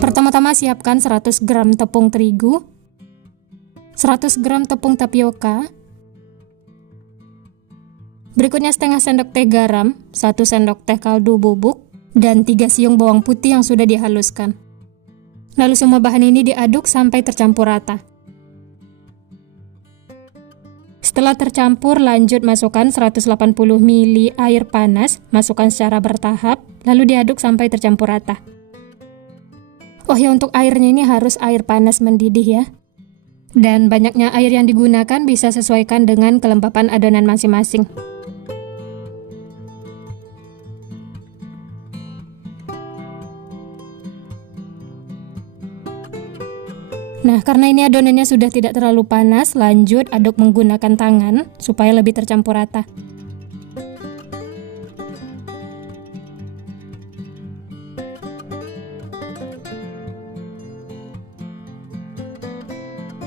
Pertama-tama siapkan 100 gram tepung terigu, 100 gram tepung tapioka, berikutnya setengah sendok teh garam, 1 sendok teh kaldu bubuk, dan 3 siung bawang putih yang sudah dihaluskan. Lalu semua bahan ini diaduk sampai tercampur rata. Setelah tercampur, lanjut masukkan 180 ml air panas, masukkan secara bertahap, lalu diaduk sampai tercampur rata. Oh ya, untuk airnya ini harus air panas mendidih ya. Dan banyaknya air yang digunakan bisa sesuaikan dengan kelembapan adonan masing-masing. Nah, karena ini adonannya sudah tidak terlalu panas, lanjut aduk menggunakan tangan supaya lebih tercampur rata.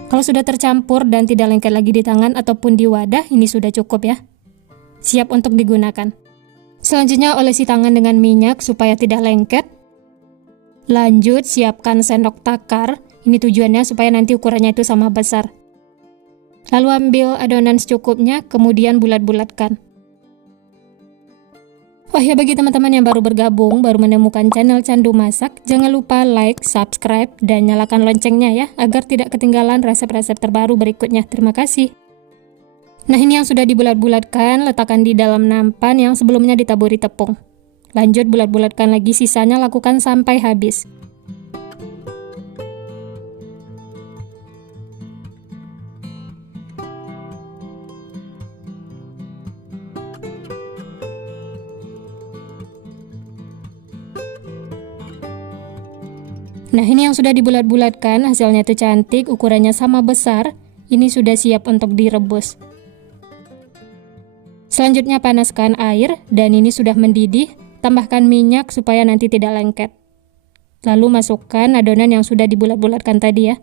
Kalau sudah tercampur dan tidak lengket lagi di tangan ataupun di wadah, ini sudah cukup ya. Siap untuk digunakan. Selanjutnya olesi tangan dengan minyak supaya tidak lengket. Lanjut siapkan sendok takar. Ini tujuannya supaya nanti ukurannya itu sama besar. Lalu ambil adonan secukupnya, kemudian bulat-bulatkan. Oh ya, bagi teman-teman yang baru bergabung, baru menemukan channel Candu Masak, jangan lupa like, subscribe, dan nyalakan loncengnya ya, agar tidak ketinggalan resep-resep terbaru berikutnya. Terima kasih. Nah, ini yang sudah dibulat-bulatkan, letakkan di dalam nampan yang sebelumnya ditaburi tepung. Lanjut bulat-bulatkan lagi, sisanya lakukan sampai habis. Nah, ini yang sudah dibulat-bulatkan, hasilnya itu cantik, ukurannya sama besar. Ini sudah siap untuk direbus. Selanjutnya panaskan air, dan ini sudah mendidih. Tambahkan minyak supaya nanti tidak lengket. Lalu masukkan adonan yang sudah dibulat-bulatkan tadi ya.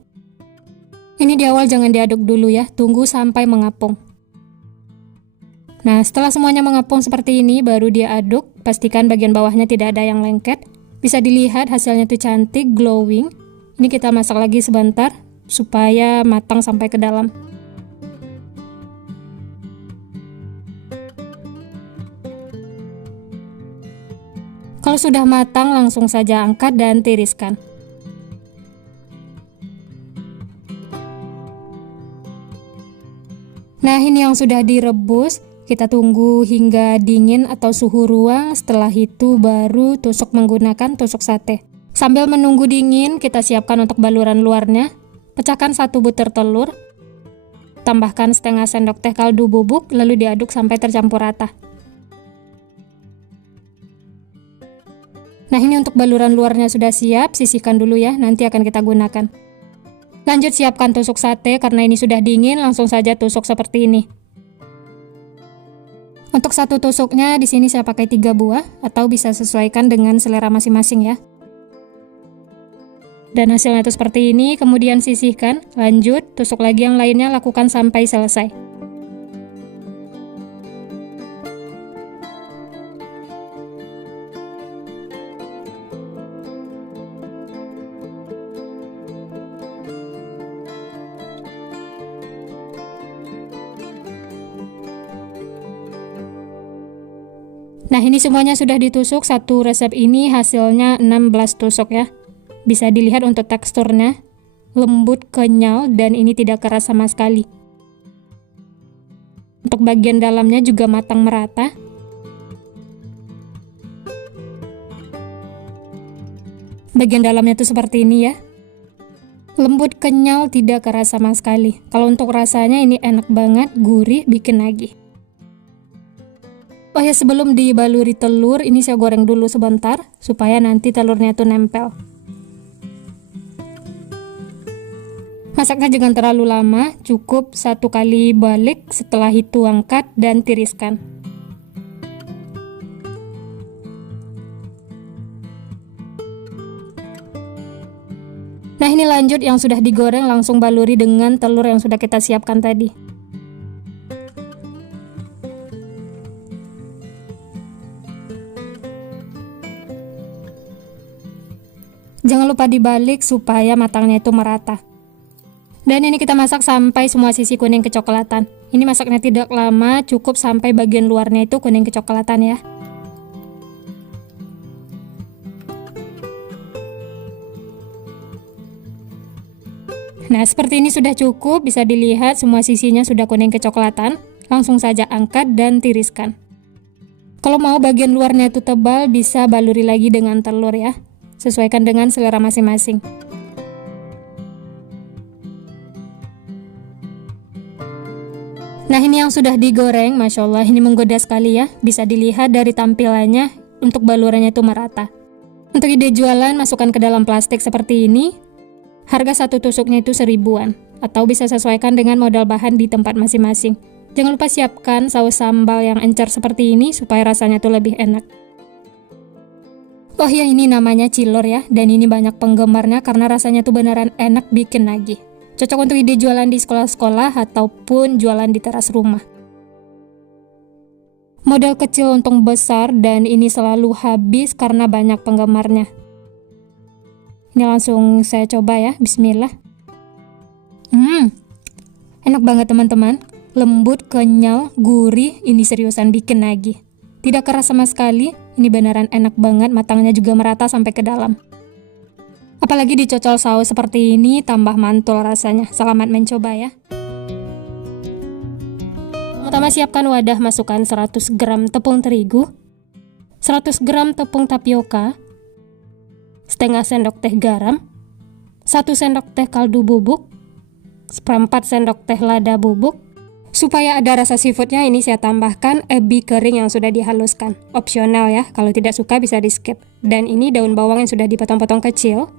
Ini di awal jangan diaduk dulu ya, tunggu sampai mengapung. Nah, setelah semuanya mengapung seperti ini, baru diaduk. Pastikan bagian bawahnya tidak ada yang lengket. Bisa dilihat hasilnya tuh cantik, glowing. Ini kita masak lagi sebentar supaya matang sampai ke dalam. Kalau sudah matang, langsung saja angkat dan tiriskan. Nah, ini yang sudah direbus. Kita tunggu hingga dingin atau suhu ruang, setelah itu baru tusuk menggunakan tusuk sate. Sambil menunggu dingin, kita siapkan untuk baluran luarnya. Pecahkan 1 butir telur, tambahkan setengah sendok teh kaldu bubuk, lalu diaduk sampai tercampur rata. Nah, ini untuk baluran luarnya sudah siap, sisihkan dulu ya, nanti akan kita gunakan. Lanjut siapkan tusuk sate, karena ini sudah dingin, langsung saja tusuk seperti ini. Untuk satu tusuknya di sini saya pakai 3 buah atau bisa sesuaikan dengan selera masing-masing ya. Dan hasilnya itu seperti ini, kemudian sisihkan, lanjut tusuk lagi yang lainnya, lakukan sampai selesai. Nah, ini semuanya sudah ditusuk, satu resep ini hasilnya 16 tusuk ya. Bisa dilihat untuk teksturnya, lembut, kenyal, dan ini tidak keras sama sekali. Untuk bagian dalamnya juga matang merata. Bagian dalamnya tuh seperti ini ya. Lembut, kenyal, tidak keras sama sekali. Kalau untuk rasanya ini enak banget, gurih, bikin nagih. Oh ya, sebelum dibaluri telur, ini saya goreng dulu sebentar, supaya nanti telurnya tuh nempel. Masaknya jangan terlalu lama, cukup 1 kali balik, setelah itu angkat dan tiriskan. Nah, ini lanjut yang sudah digoreng, langsung baluri dengan telur yang sudah kita siapkan tadi. Jangan lupa dibalik supaya matangnya itu merata. Dan ini kita masak sampai semua sisi kuning kecoklatan. Ini masaknya tidak lama, cukup sampai bagian luarnya itu kuning kecoklatan ya. Nah, seperti ini sudah cukup, bisa dilihat semua sisinya sudah kuning kecoklatan. Langsung saja angkat dan tiriskan. Kalau mau bagian luarnya itu tebal, bisa baluri lagi dengan telur ya. Sesuaikan dengan selera masing-masing. Nah, ini yang sudah digoreng, Masya Allah, ini menggoda sekali ya. Bisa dilihat dari tampilannya, untuk balurannya itu merata. Untuk ide jualan, masukkan ke dalam plastik seperti ini. Harga satu tusuknya itu 1000-an, atau bisa sesuaikan dengan modal bahan di tempat masing-masing. Jangan lupa siapkan saus sambal yang encer seperti ini, supaya rasanya itu lebih enak. Oh ya, ini namanya cilor ya, dan ini banyak penggemarnya karena rasanya tuh beneran enak bikin nagih. Cocok untuk ide jualan di sekolah-sekolah ataupun jualan di teras rumah. Modal kecil untung besar, dan ini selalu habis karena banyak penggemarnya. Ini langsung saya coba ya, bismillah. Enak banget teman-teman. Lembut, kenyal, gurih, ini seriusan bikin nagih. Tidak keras sama sekali, ini beneran enak banget, matangnya juga merata sampai ke dalam. Apalagi dicocol saus seperti ini, tambah mantul rasanya. Selamat mencoba ya. Pertama siapkan wadah, masukkan 100 gram tepung terigu, 100 gram tepung tapioka, setengah sendok teh garam, 1 sendok teh kaldu bubuk, seperempat sendok teh lada bubuk. Supaya ada rasa seafoodnya, ini saya tambahkan ebi kering yang sudah dihaluskan. Opsional ya, kalau tidak suka bisa di skip. Dan ini daun bawang yang sudah dipotong-potong kecil.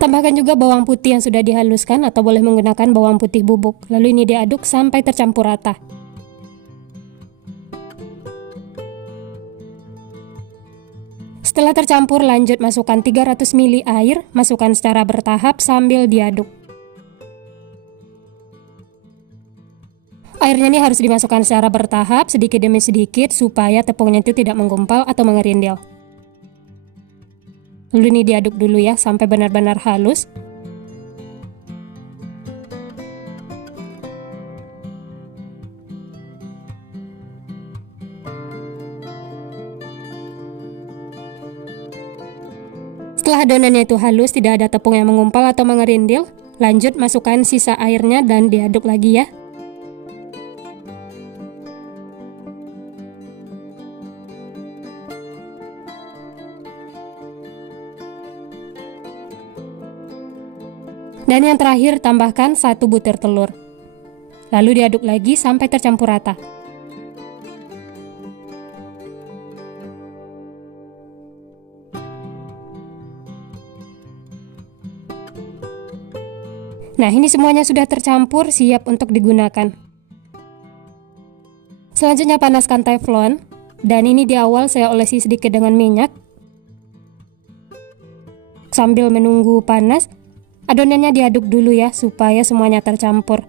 Tambahkan juga bawang putih yang sudah dihaluskan, atau boleh menggunakan bawang putih bubuk. Lalu ini diaduk sampai tercampur rata. Setelah tercampur, lanjut masukkan 300 ml air, masukkan secara bertahap sambil diaduk. Airnya ini harus dimasukkan secara bertahap, sedikit demi sedikit, supaya tepungnya itu tidak menggumpal atau mengerindil. Lalu ini diaduk dulu ya, sampai benar-benar halus. Setelah adonannya itu halus, tidak ada tepung yang menggumpal atau mengerindil, lanjut masukkan sisa airnya dan diaduk lagi ya. Dan yang terakhir, tambahkan 1 butir telur. Lalu diaduk lagi sampai tercampur rata. Nah, ini semuanya sudah tercampur, siap untuk digunakan. Selanjutnya panaskan teflon, dan ini di awal saya olesi sedikit dengan minyak. Sambil menunggu panas, adonannya diaduk dulu ya, supaya semuanya tercampur.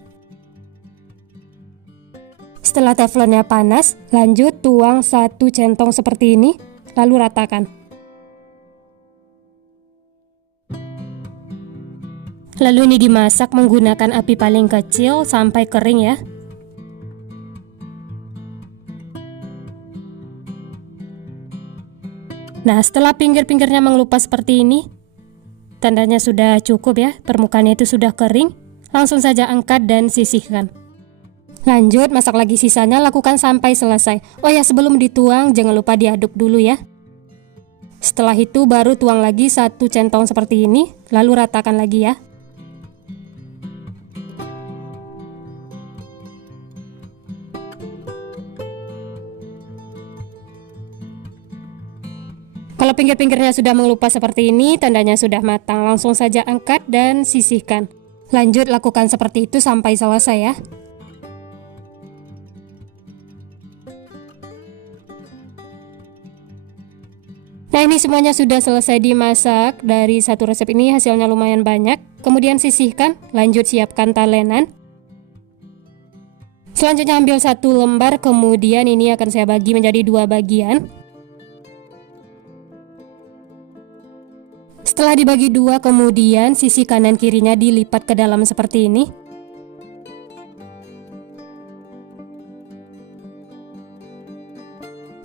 Setelah teflonnya panas, lanjut tuang 1 centong seperti ini, lalu ratakan. Lalu ini dimasak menggunakan api paling kecil sampai kering ya. Nah, setelah pinggir-pinggirnya mengelupas seperti ini, tandanya sudah cukup ya, permukaannya itu sudah kering. Langsung saja angkat dan sisihkan. Lanjut masak lagi sisanya, lakukan sampai selesai. Oh ya, sebelum dituang jangan lupa diaduk dulu ya. Setelah itu baru tuang lagi 1 centong seperti ini, lalu ratakan lagi ya. Kalau pinggir-pinggirnya sudah mengelupas seperti ini, tandanya sudah matang. Langsung saja angkat dan sisihkan. Lanjut lakukan seperti itu sampai selesai ya. Nah, ini semuanya sudah selesai dimasak. Dari satu resep ini hasilnya lumayan banyak. Kemudian sisihkan, lanjut siapkan talenan. Selanjutnya ambil 1 lembar, kemudian ini akan saya bagi menjadi 2 bagian. Setelah dibagi 2, kemudian sisi kanan kirinya dilipat ke dalam seperti ini.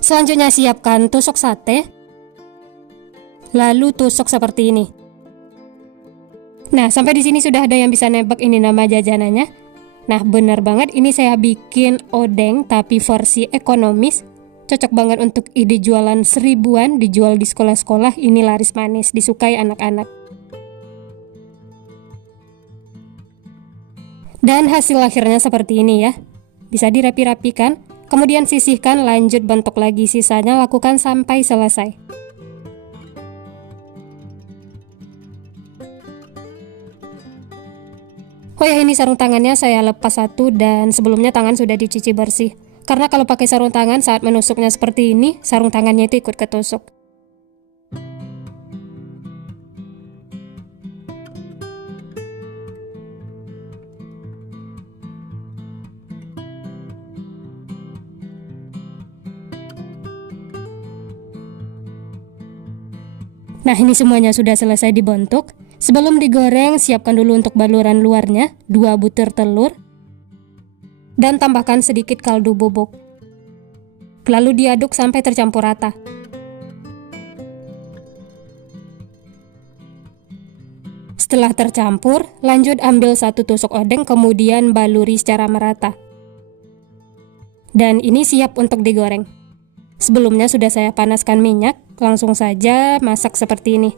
Selanjutnya siapkan tusuk sate, lalu tusuk seperti ini. Nah, sampai di sini sudah ada yang bisa nebak ini nama jajanannya. Nah, benar banget, ini saya bikin odeng tapi versi ekonomis. Cocok banget untuk ide jualan 1000-an, dijual di sekolah-sekolah. Ini laris manis, disukai anak-anak. Dan hasil akhirnya seperti ini ya. Bisa dirapi-rapikan, kemudian sisihkan, lanjut bentuk lagi. Sisanya lakukan sampai selesai. Oh ya, ini sarung tangannya saya lepas 1 dan sebelumnya tangan sudah dicuci bersih. Karena kalau pakai sarung tangan saat menusuknya seperti ini, sarung tangannya itu ikut ketusuk. Nah, ini semuanya sudah selesai dibentuk. Sebelum digoreng, siapkan dulu untuk baluran luarnya, 2 butir telur. Dan tambahkan sedikit kaldu bubuk. Lalu diaduk sampai tercampur rata. Setelah tercampur, lanjut ambil 1 tusuk odeng, kemudian baluri secara merata. Dan ini siap untuk digoreng. Sebelumnya sudah saya panaskan minyak, langsung saja masak seperti ini.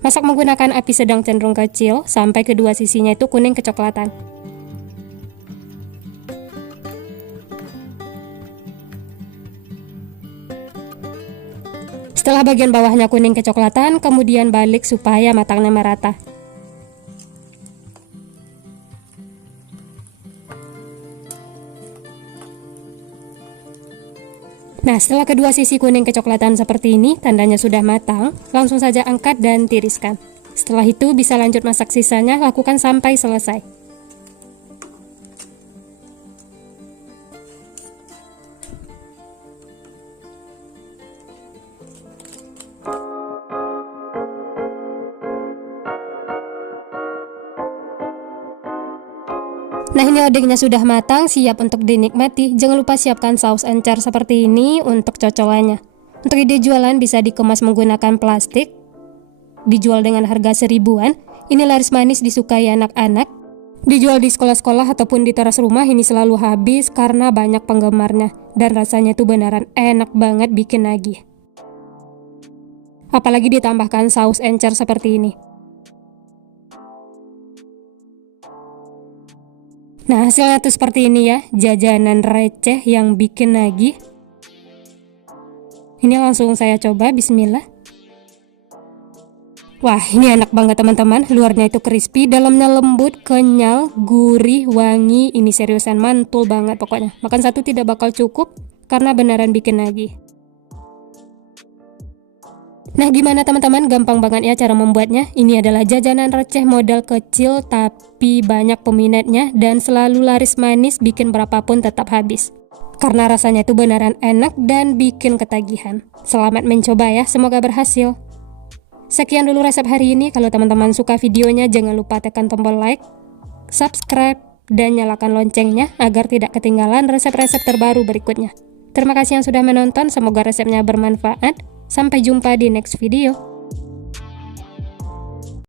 Masak menggunakan api sedang cenderung kecil, sampai kedua sisinya itu kuning kecoklatan. Setelah bagian bawahnya kuning kecoklatan, kemudian balik supaya matangnya merata. Nah, setelah kedua sisi kuning kecoklatan seperti ini, tandanya sudah matang, langsung saja angkat dan tiriskan. Setelah itu bisa lanjut masak sisanya, lakukan sampai selesai. Nah, ini odengnya sudah matang, siap untuk dinikmati. Jangan lupa siapkan saus encer seperti ini untuk cocolannya. Untuk ide jualan bisa dikemas menggunakan plastik, dijual dengan harga 1000-an. Ini laris manis, disukai anak-anak. Dijual di sekolah-sekolah ataupun di teras rumah, ini selalu habis karena banyak penggemarnya. Dan rasanya itu beneran enak banget, bikin nagih. Apalagi ditambahkan saus encer seperti ini. Nah, hasilnya tuh seperti ini ya, jajanan receh yang bikin nagih. Ini langsung saya coba, bismillah. Wah, ini enak banget teman-teman, luarnya itu crispy, dalamnya lembut, kenyal, gurih, wangi. Ini seriusan mantul banget pokoknya. Makan 1 tidak bakal cukup, karena beneran bikin nagih. Nah, gimana teman-teman? Gampang banget ya cara membuatnya. Ini adalah jajanan receh modal kecil tapi banyak peminatnya dan selalu laris manis, bikin berapapun tetap habis. Karena rasanya itu beneran enak dan bikin ketagihan. Selamat mencoba ya, semoga berhasil. Sekian dulu resep hari ini. Kalau teman-teman suka videonya, jangan lupa tekan tombol like, subscribe, dan nyalakan loncengnya agar tidak ketinggalan resep-resep terbaru berikutnya. Terima kasih yang sudah menonton, semoga resepnya bermanfaat. Sampai jumpa di next video.